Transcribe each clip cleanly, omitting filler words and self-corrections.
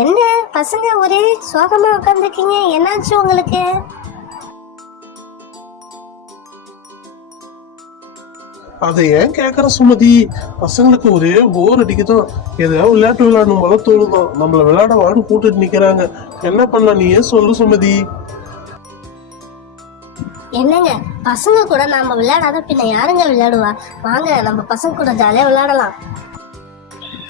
என்ன பசங்க ஒரே சோகமா உட்காந்துருக்கீங்க, என்னாச்சு உங்களுக்கு? அதை ஏன் கேக்குற சுமதி? பசங்களுக்கு ஒரே போர் அடிக்குதான். ஏதாவது விளையாட்டு விளையாடணும் போல தோணுதான். நம்மள விளையாட வான்னு கூட்டிட்டு நிக்கிறாங்க. என்ன பண்ண நீயே சொல்லு சுமதி. என்னங்க, பசங்க கூட நாம விளையாடாத பின்ன யாருங்க விளையாடுவா? வாங்க நம்ம பசங்க கூட ஜாலியா விளையாடலாம்.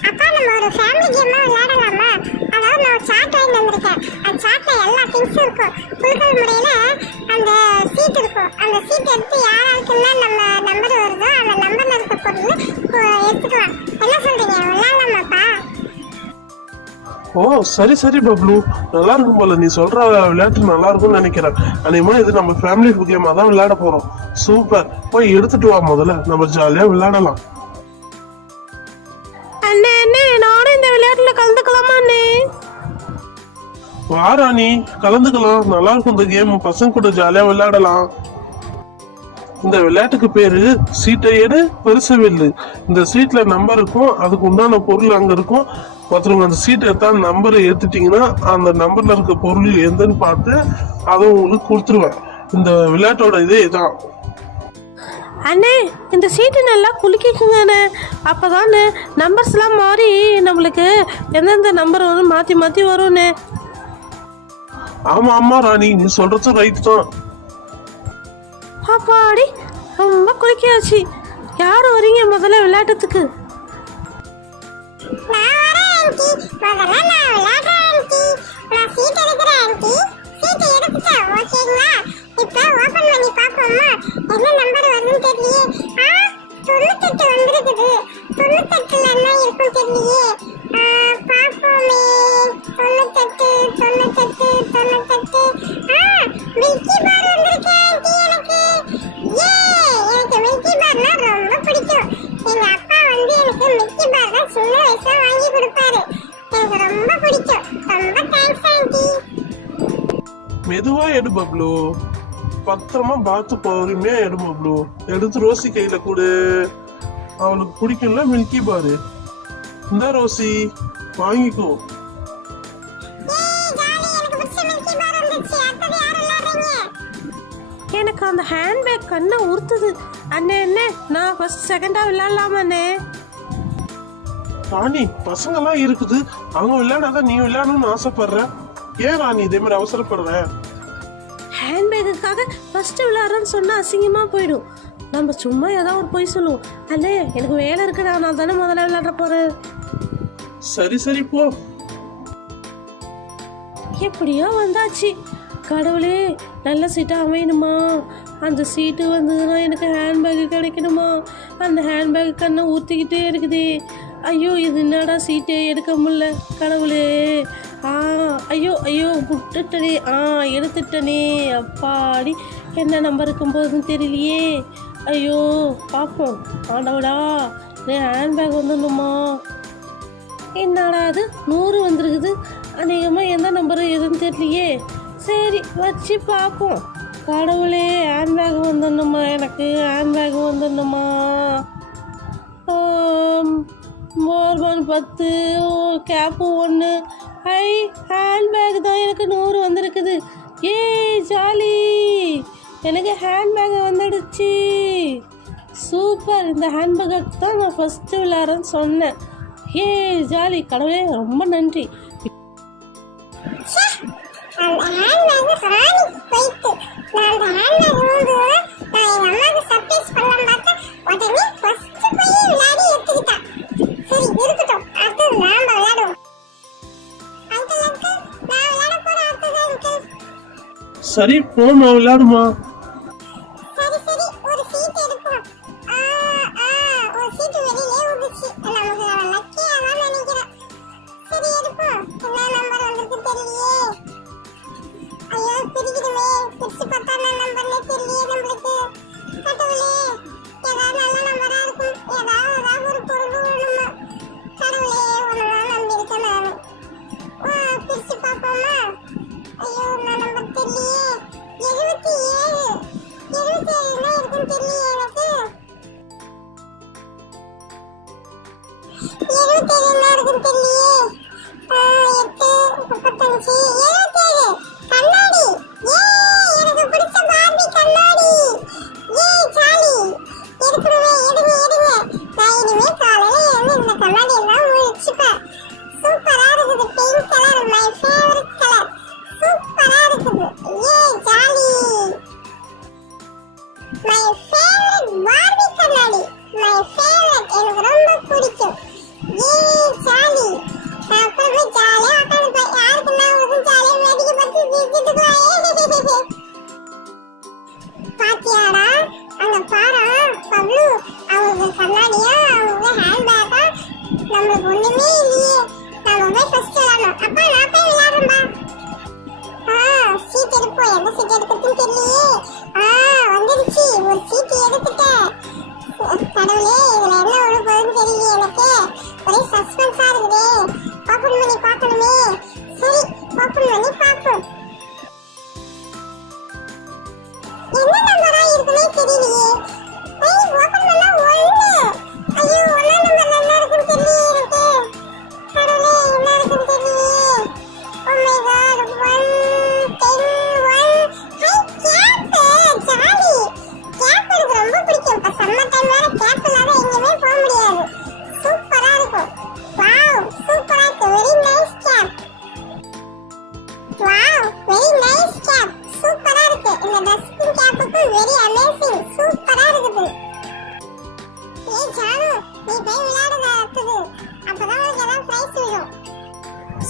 அப்பா நம்ம ஒரு ஃபேமிலி கேமா விளையாடலாமா? அதாவது நான் சாட் வாங்கி வந்திருக்கேன். அந்த சாட்ல எல்லா திங்ஸும் இருக்கும். குலுக்கல் முறையில அந்த சீட் இருக்கும். அந்த சீட் எடுத்து யாராருக்குன்னா நம்ம நம்பர் வருதோ அந்த நம்பர்ல இருக்க பொருள் எடுத்துக்கலாம். என்ன சொல்றீங்க, விளையாடலாமாப்பா? ஓ சரி சரி பப்ளு, நல்லா இருக்கும் போல. நீ சொல்ற விளையாட்டு நல்லா இருக்கும்னு நினைக்கிறேன். அனிமா இது நம்ம ஃபேமிலி கேமா தான் விளையாட போறோம். சூப்பர், போய் எடுத்துட்டு வா, முதல்ல நம்ம ஜாலியா விளையாடலாம். அண்ணே அண்ணே, நானும் இந்த விளையாட்டுல கலந்துக்கலாமா அண்ணே? வா ராணி, கலந்துக்கலாம். நல்லா இருக்கும் இந்த கேம். பசங்க கூட ஜாலியா விளையாடலாம். இந்த விளையாட்டுக்கு பேரு சீட்டை எடு பெருசு வெல்லு. இந்த சீட்ல நம்பர் இருக்கும், அதுக்கு உண்டான பொருள் அங்க இருக்கும். ஒருத்தவங்க அந்த சீட்டை எடுத்தா நம்பரை ஏத்துட்டீங்கன்னா அந்த நம்பர்ல இருக்க பொருள் எந்தன்னு பார்த்து அதை உங்களுக்கு கொடுத்துருவேன். இந்த விளையாட்டோட இதே இதான். அண்ணே, இந்த சீட்டு நல்லா குலுக்கிக்குங்க அண்ணே. அப்போதானே நம்பர்ஸ்லாம் மாறி நம்மளுக்கு எந்தெந்த நம்பர் வரும் மாற்றி மாற்றி வரும்ண்ணே. ஆமா ஆமா ராணி, நீ சொல்றது ரைட் தான். அப்பாடி, ரொம்ப குலுக்கியாச்சு. யார் வரீங்க முதல்ல விளையாட்டத்துக்கு? நான் வரேன் ஆன்ட்டி. முதல்ல நான் விளையாடுறேன் ஆன்ட்டி. நான் சீட் எடுக்கிறேன் ஆன்ட்டி. சீட் எடுத்துட்டேன், ஓகேங்களா? இப்போ ஓபன் பண்ணி பாப்போமா? என்ன நம்பர் வருதுன்னு தெரியலையே. 98 வந்திருக்குது. 98ல என்ன இருக்கும் தெரியலையே. பாப்போமே. 98 98 98. மில்கி பார் வந்திருக்கு ஆன்ட்டி எனக்கு. ஏ, எனக்கு மில்கி பார்னா ரொம்ப பிடிக்கும். எங்க அப்பா வந்து எனக்கு மில்கி பார் தான் சின்ன வயசுல வாங்கி கொடுப்பாரு. எனக்கு ரொம்ப பிடிக்கும். ரொம்ப தேங்க்ஸ் ஆன்ட்டி. மெதுவா எடு பப்ளு, பத்திரமா பார்த்து பொறுமையா எடு பப்ளு. எடுத்து ரோசி கையில கொடு. அவளுக்கு பிடிக்கும்ல மில்கி பாரு. இந்த ரோசி வாங்கிக்கோ. ஏய் ஜாலி, எனக்கு பிடிச்ச மில்கி பார் வந்துச்சு. அடுத்து யார் விளையாடுறீங்க? எனக்கு அந்த ஹேண்ட்பேக் கண்ணை உறுத்துது. அண்ணே அண்ணே, நான் ஃபர்ஸ்ட் செகண்டாக விளையாடலாமா அண்ணே? ராணி, பசங்க எல்லாம் இருக்குது, அவங்க விளையாடாத நீ விளையாடணும்னு ஆசைப்படுற. ஏன் ராணி இதே மாதிரி அவசரப்படுற? ஹேண்ட்பேக்குக்காக ஃபர்ஸ்ட் விளையாடுறேன்னு சொன்னால் அசிங்கமாக போயிடும். நம்ம சும்மா ஏதாவது ஒரு பொய் சொல்லுவோம். அண்ணே, எனக்கு வேலை இருக்குடா, நான் தானே முதல்ல விளையாட போகிறேன். சரி சரி போ. எப்படியோ வந்தாச்சு. கடவுளே, நல்ல சீட்டாக அமையணுமா? அந்த சீட்டு வந்ததுன்னா எனக்கு ஹேண்ட்பேக்கு கிடைக்கணுமா? அந்த ஹேண்ட்பேக்கு கண்ணை ஊற்றிக்கிட்டே இருக்குது. ஐயோ, இது என்னடா சீட்டே எடுக்க முடியல. கடவுளே, ஐயோ ஐயோ, விட்டுட்டனே. எடுத்துட்டனே. அப்பாடி, என்ன நம்பர் இருக்கும்போதுன்னு தெரியலையே. ஐயோ, பார்ப்போம். ஆண்டவடா, ஹேண்ட்பேக் வந்துடணுமா? என்னடா அது 100 வந்துருக்குது. அநேகமாக எந்த நம்பரு எதுன்னு தெரியலையே. சரி, வச்சு பார்ப்போம். கடவுளே, ஹேண்ட்பேக் வந்துடணுமா? எனக்கு ஹேண்ட்பேக் வந்துடணுமா? மோர்பான் 10, கேப்பு 1. ஹேண்ட்பேக் தான் எனக்கு 100 வந்திருக்குது. ஏ ஜாலி, எனக்கு ஹேண்ட்பேக் வந்துடுச்சு. சூப்பர், இந்த ஹேண்ட்பேக்கு தான் நான் ஃபஸ்ட்டு விளையாடுறேன்னு சொன்னேன். ஏ ஜாலி, கடவுளே ரொம்ப நன்றி. அந்த ஹேண்ட்பேக் ராணிக்கு போயிட்டு நான் அந்த ஹேண்ட்பேக் வாங்கும்போது நான் எங்க அம்மாவுக்கு சர்ப்ரைஸ் பண்ணலாம் பார்த்தேன். உடனே ஃபர்ஸ்ட் போய் விளையாடி எடுத்துக்கிட்டான். சரி இருக்கட்டும், அடுத்து நாம விளையாடுவோம். அங்கிள் அங்கிள், நான் விளையாட போறேன். அடுத்தது அங்கிள். சரி போமா, விளையாடுமா. சரி சரி, ஒரு சீட் எடுப்போம். ஒரு சீட் வெளியிலே வந்துச்சு. நமக்கு லக்கியா தான் நினைக்கிறேன். சரி எடுப்போம். என்ன நம்பர் வந்திருக்கு தெரியலையே. ஐயோ, பிரிக்குதுமே. பிரிச்சு பார்த்தா நான் நம்பர்ல தெரியலையே நம்மளுக்கு. கடவுளே, ஏதாவது நல்ல நம்பரா இருக்கும். ஏதாவது ஒரு பொருள் வேணுமா? கடவுளே, உன்னதான் நம்பியிருக்கேன் நானு. பிரிச்சு பார்ப்போமா? ஐயோ, நான் நம்பர் தெரியலையே. 77.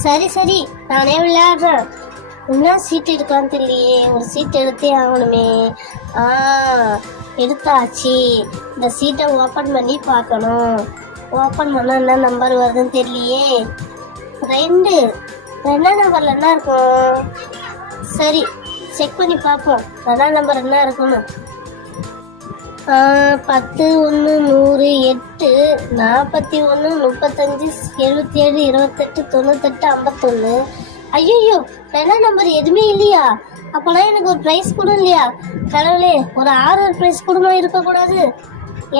சரி சரி நானே விளையாடுறேன். என்ன சீட் எடுக்கலான்னு தெரியலையே, ஒரு சீட் எடுத்தே ஆகணுமே. ஆ எடுத்தாச்சு. இந்த சீட்டை ஓப்பன் பண்ணி பார்க்கணும். ஓப்பன் பண்ணா என்ன நம்பர் வருதுன்னு தெரியலையே. 2 2ஆம் நம்பர்ல என்ன இருக்கும்? சரி செக் பண்ணி பார்ப்போம் 2ஆம் நம்பர் என்ன இருக்குன்னு. 10 1 100 8 41 35 77 28 98 51. ஐயோ 2ஆம் நம்பர் எதுவுமே இல்லையா? அப்போலாம் எனக்கு ஒரு ப்ரைஸ் கூட இல்லையா? கடவுளே, ஒரு 6 ப்ரைஸ் கூடமா இருக்கக்கூடாது?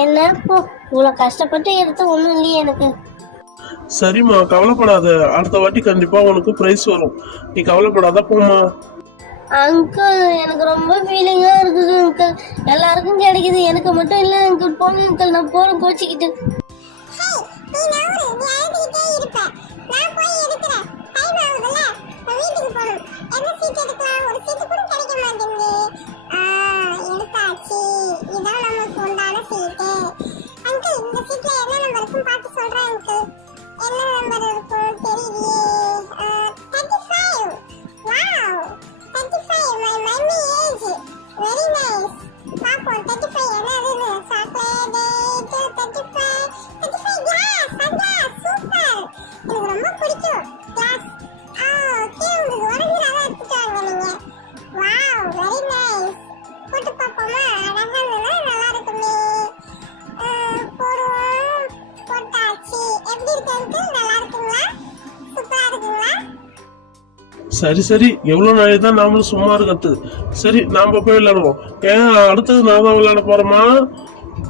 என்ன இப்போ இவ்வளோ கஷ்டப்பட்டு எடுத்து ஒன்றும் இல்லையே எனக்கு. சரிம்மா, கவலைப்படாத. அடுத்த வாட்டி கண்டிப்பா உனக்கு பிரைஸ் வரும். நீ கவலைப்படாத, போம்மா. அங்கிள் எனக்கு ரொம்ப ஃபீலிங்கா இருக்குது அங்கிள். எல்லாருக்கும் கிடைக்குது, எனக்கு மட்டும் இல்லை அங்கிள். போங்க அங்கிள், நான் போறேன் கோச்சிக்கிட்டு. நீ நவுறு, நீ அழுதுகிட்டே இருப்ப. நான் போய் எடுக்கிறேன். டைம் ஆகுதுல்ல, நான் வீட்டுக்கு போகணும். எந்த சீட் எடுக்கலாம்? ஒரு சீட்டு கூட கிடைக்க மாட்டேங்குது. எடுத்தாச்சு. இதான் நமக்கு உண்டான சீட்டு. அங்கிள், இந்த சீட்ல என்ன நம்பர் இருக்கும் பார்த்து சொல்றேன் அங்கிள். என்ன நம்பர் இருக்கும் தெரியலையே. 35. Wow, 35. my mummy age. Very nice. பாப்போம் 35 என்னதுன்னு. சாக்லேட் 35. 35 yes, yes, super. எனக்கு ரொம்ப பிடிக்கும். Yes. ஓகே, உங்களுக்கு உடஞ்சிராத எடுத்துட்டு வாங்க நீங்க. Wow, very nice. போட்டு பார்ப்போமா? அழகா நல்லா இருக்குமே. போடுவோம். போட்டாச்சு. எப்படி இருக்கு அங்கிள்? நல்லா இருக்குங்களா? சூப்பரா இருக்குங்களா? சரி சரி, எவ்வளவு நாளை தான் நாமளும் சும்மா இருக்கிறது. சரி, நாம போய் விளையாடுவோம். ஏன் அடுத்தது நான் தான் விளையாட போறோமா?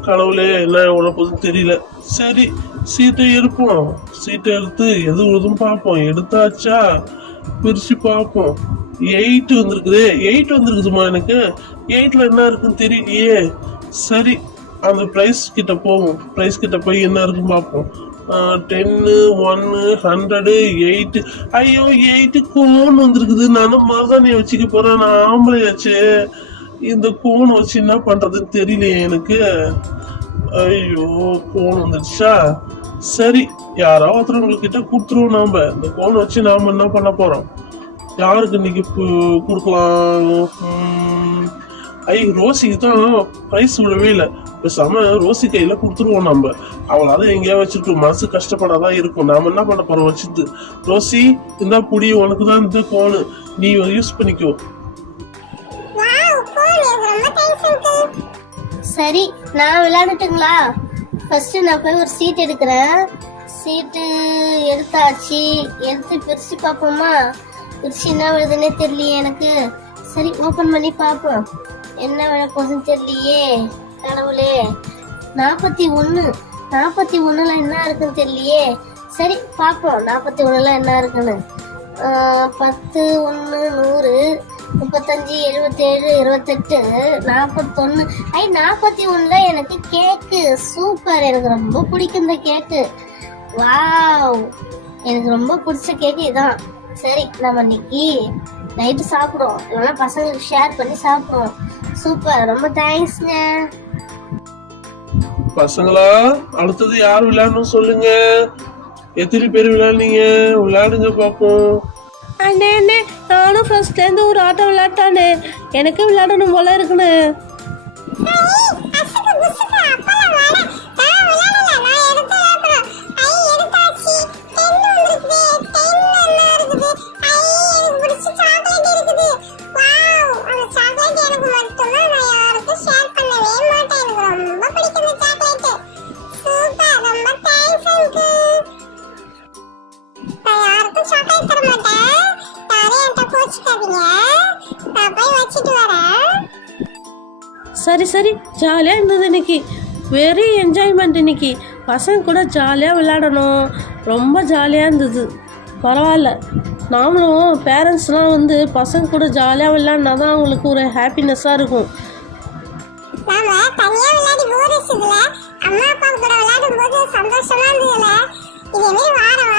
கடவுளே, என்ன உனக்கு தெரியல. சரி, சீட்டை எடுப்போம். சீட்டை எடுத்து எது உழுதும் பார்ப்போம். எடுத்தாச்சா? பிரிச்சு பார்ப்போம். 8 வந்திருக்குது. 8 வந்திருக்குதுமா எனக்கு. 8ல என்ன இருக்குன்னு தெரியலையே. சரி, அந்த பிரைஸ் கிட்ட போவோம். பிரைஸ் கிட்ட போய் என்ன இருக்குன்னு பார்ப்போம். 10 1 100 8. ஐயோ, 8 கோன் வந்திருக்குது. நானும் மருதாணியை வச்சுக்க போறேன். நான் ஆம்பளையாச்சு. இந்த கோன் வச்சு என்ன பண்றதுன்னு தெரியலையே எனக்கு. ஐயோ, கோன் வந்துடுச்சா? சரி, யாராவது ஒருத்தர் கிட்ட கொடுத்துருவோம். நாம இந்த கோன் வச்சு நாம என்ன பண்ண போறோம்? யாருக்கு இன்னைக்கு கொடுக்கலாம்? ரோசிக்கு தான் பிரைஸ் விடவே இல்லை. பேசாம ரோசி கையில கொடுத்துருவோம். நம்ம அவளால எங்கேயா வச்சுட்டு மனசு கஷ்டப்படாதான் இருக்கும். நாம என்ன பண்ண போறோம் வச்சுட்டு. ரோசி, இந்த புடி உனக்கு தான் இந்த கோனு, நீ யூஸ் பண்ணிக்கோ. சரி, நான் விளையாடட்டுங்களா? ஃபர்ஸ்ட் நான் போய் ஒரு சீட் எடுக்கிறேன். சீட்டு எடுத்தாச்சு. எடுத்து பிரிச்சு பார்ப்போமா? பிரிச்சு என்ன விழுதுன்னே தெரியலையே எனக்கு. சரி, ஓபன் பண்ணி பார்ப்போம். என்ன விழ போகுதுன்னு தெரியலையே. கடவுளே, 41. 41ல என்ன இருக்குன்னு தெரியலையே. சரி பார்ப்போம் 41ல என்ன இருக்குன்னு. 10 1 100 35 77 28 41. 41ல எனக்கு கேக்கு. சூப்பர், எனக்கு ரொம்ப பிடிக்கும் இந்த கேக்கு. வாவ், எனக்கு ரொம்ப பிடிச்ச கேக்கு இதான். சரி, நம்ம இன்னைக்கு நைட்டு சாப்பிடுவோம். இல்லைன்னா பசங்களுக்கு ஷேர் பண்ணி சாப்பிடுவோம். சூப்பர், ரொம்ப தேங்க்ஸ்ங்க. பசங்களா, அடுத்தது யார் விளையாடணும் சொல்லுங்க. எத்தனை பேர் விளையாடுனீங்க? விளையாடுங்க பாப்போம். அண்ணே அண்ணே, நானும் ஃபர்ஸ்ட்லேருந்து ஒரு ஆட்டம் விளையாட்டானே. எனக்கு விளையாடணும் போல இருக்குன்னு. சரி சரி, ஜாலியாக இருந்தது இன்னைக்கு. வெரி என்ஜாய்மெண்ட் இன்னைக்கு. பசங்க கூட ஜாலியாக விளையாடணும். ரொம்ப ஜாலியாக இருந்தது. பரவாயில்ல, நாமளும் பேரண்ட்ஸ்லாம் வந்து பசங்க கூட ஜாலியாக விளையாடினா தான் அவங்களுக்கு ஒரு ஹாப்பினஸ்ஸாக இருக்கும். நாம தனியா விளையாடி போர் அடிச்சதுல அம்மா அப்பா கூட விளையாடும் போது சந்தோஷமா இருந்ததுல. இதே மாதிரி வாரம்